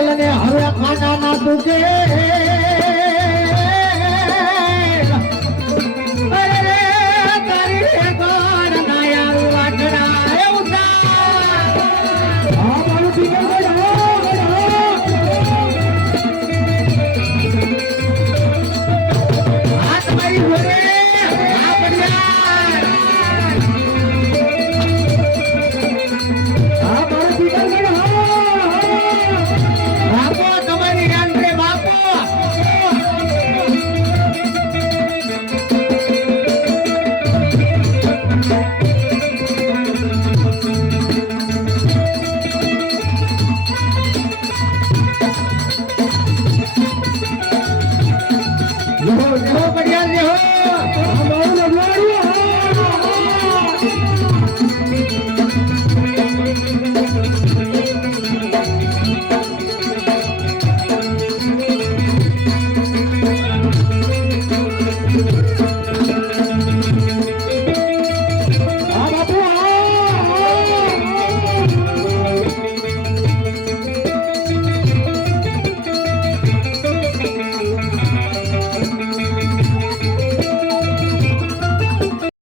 પટેલ ને હવે ખાના ના દુખે.